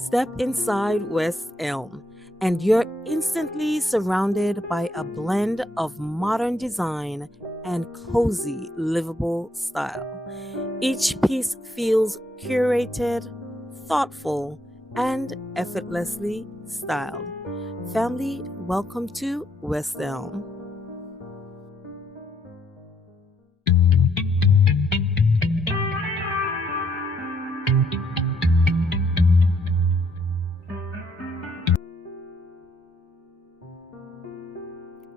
Step inside West Elm, and you're instantly surrounded by a blend of modern design and cozy, livable style. Each piece feels curated, thoughtful, and effortlessly styled. Family, welcome to West Elm.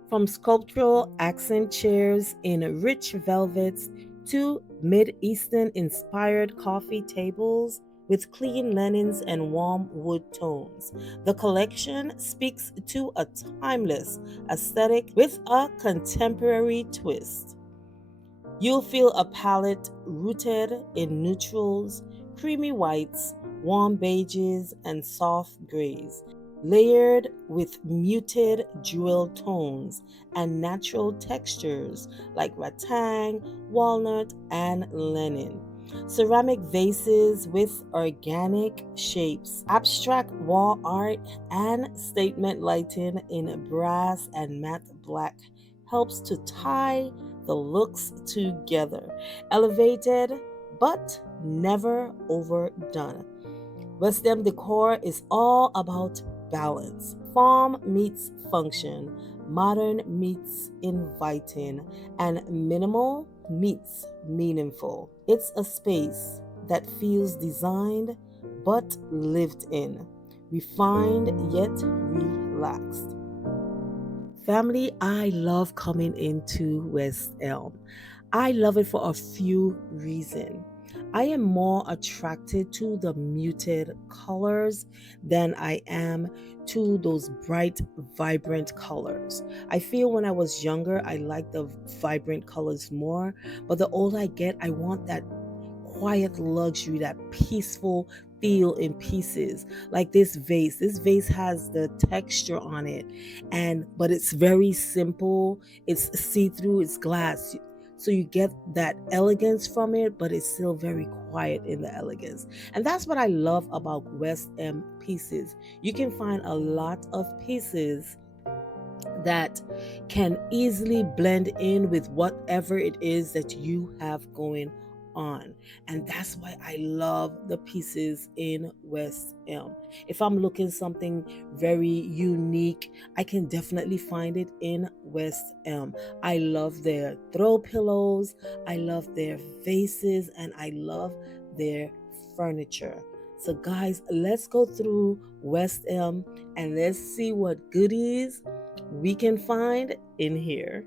From sculptural accent chairs in rich velvets to Mid Eastern inspired coffee tables with clean linens and warm wood tones, the collection speaks to a timeless aesthetic with a contemporary twist. You'll feel a palette rooted in neutrals, creamy whites, warm beiges, and soft grays, layered with muted jewel tones and natural textures like rattan, walnut, and linen. Ceramic vases with organic shapes, abstract wall art, and statement lighting in brass and matte black helps to tie the looks together. Elevated, but never overdone. West End decor is all about balance. Form meets function, modern meets inviting, and minimal meets meaningful. It's a space that feels designed but lived in, refined yet relaxed. Family, I love coming into West Elm. I love it for a few reasons. I am more attracted to the muted colors than I am to those bright, vibrant colors. I feel when I was younger, I liked the vibrant colors more, but the older I get, I want that quiet luxury, that peaceful feel in pieces. Like this vase. This vase has the texture on it, and but it's very simple. It's see-through, it's glass. So you get that elegance from it, but it's still very quiet in the elegance. And that's what I love about West End pieces. You can find a lot of pieces that can easily blend in with whatever it is that you have going on. And that's why I love the pieces in West Elm. If I'm looking something very unique, I can definitely find it in West Elm. I love their throw pillows, I love their vases, and I love their furniture. So guys, let's go through West Elm and let's see what goodies we can find in here.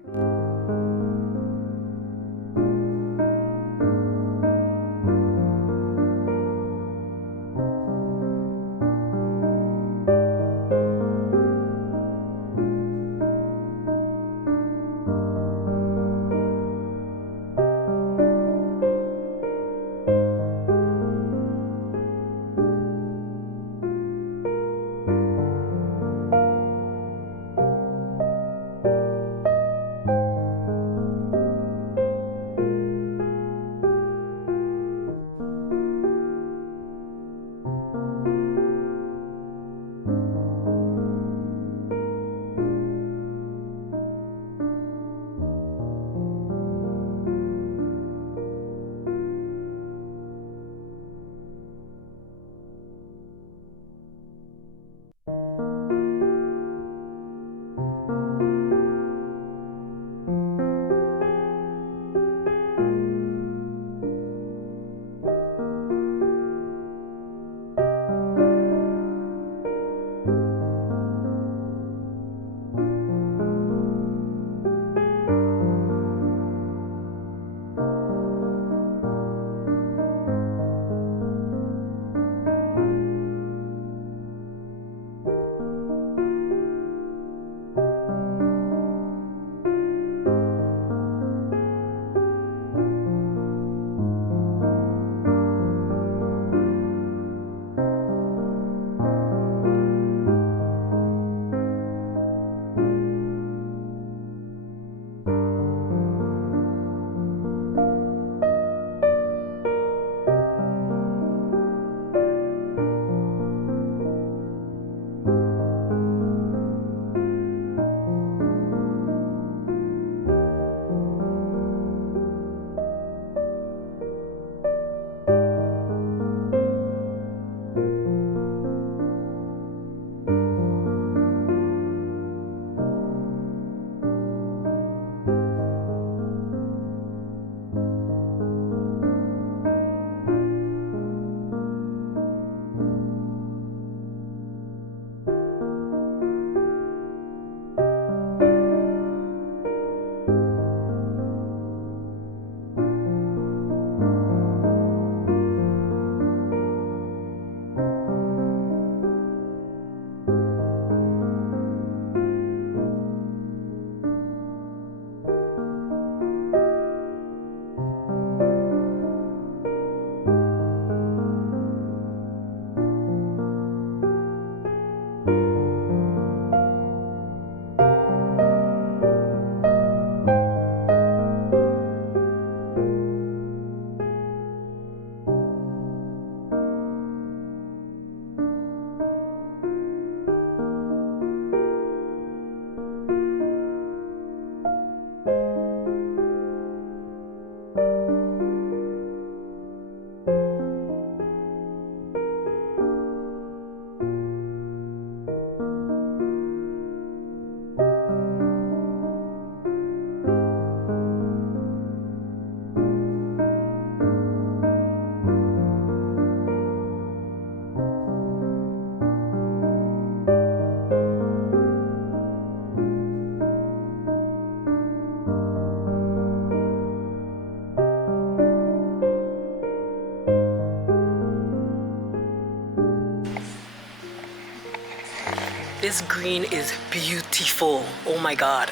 This green is beautiful. Oh my God.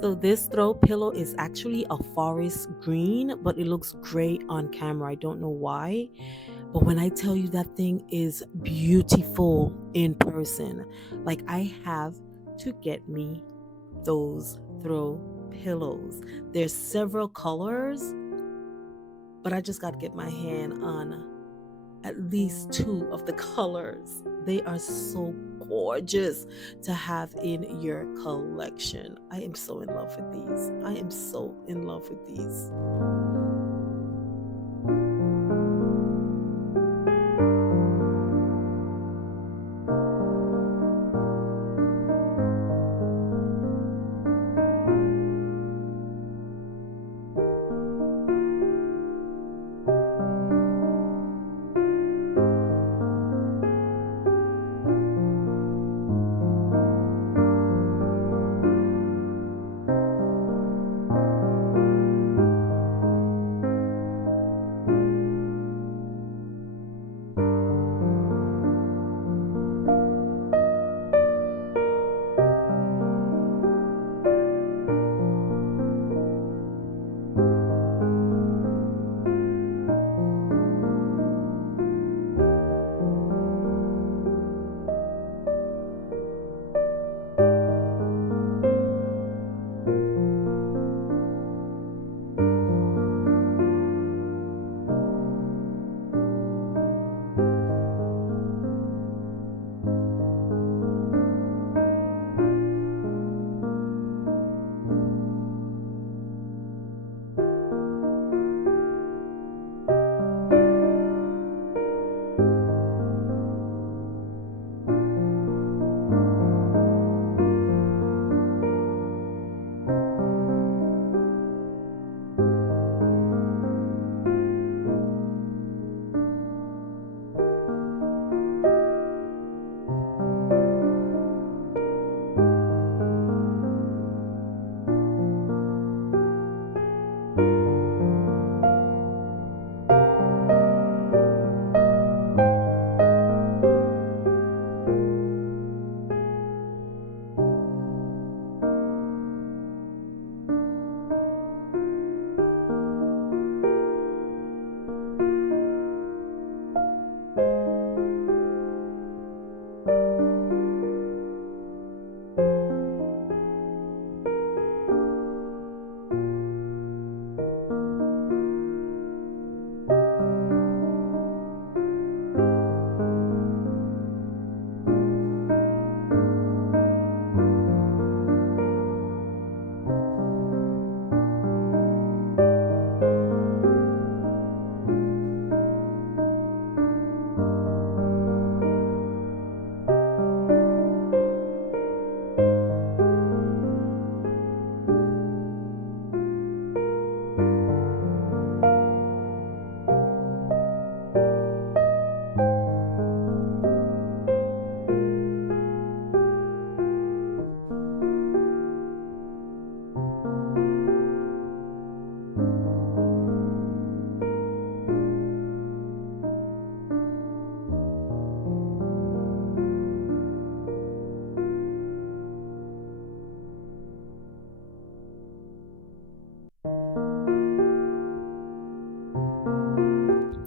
So this throw pillow is actually a forest green, but it looks great on camera. I don't know why. But when I tell you that thing is beautiful in person, like I have to get me those throw pillows. There's several colors, but I just got to get my hand on at least 2 of the colors. They are so gorgeous to have in your collection. I am so in love with these. I am so in love with these.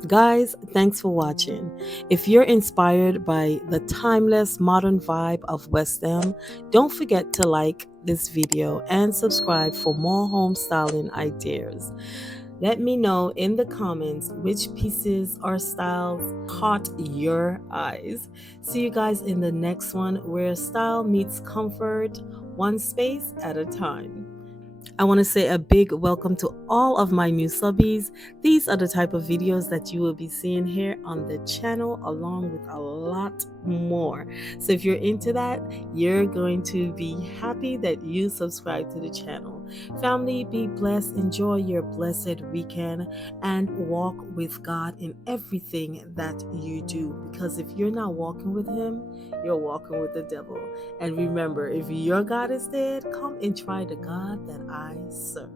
Guys, thanks for watching. If you're inspired by the timeless modern vibe of West End, don't forget to like this video and subscribe for more home styling ideas. Let me know in the comments which pieces or styles caught your eyes. See you guys in the next one where style meets comfort, one space at a time. I want to say a big welcome to all of my new subbies. These are the type of videos that you will be seeing here on the channel, along with a lot more. So if you're into that, you're going to be happy that you subscribe to the channel. Family, be blessed, enjoy your blessed weekend, and walk with God in everything that you do. Because if you're not walking with Him, you're walking with the devil. And remember, if your God is dead, come and try the God that I serve.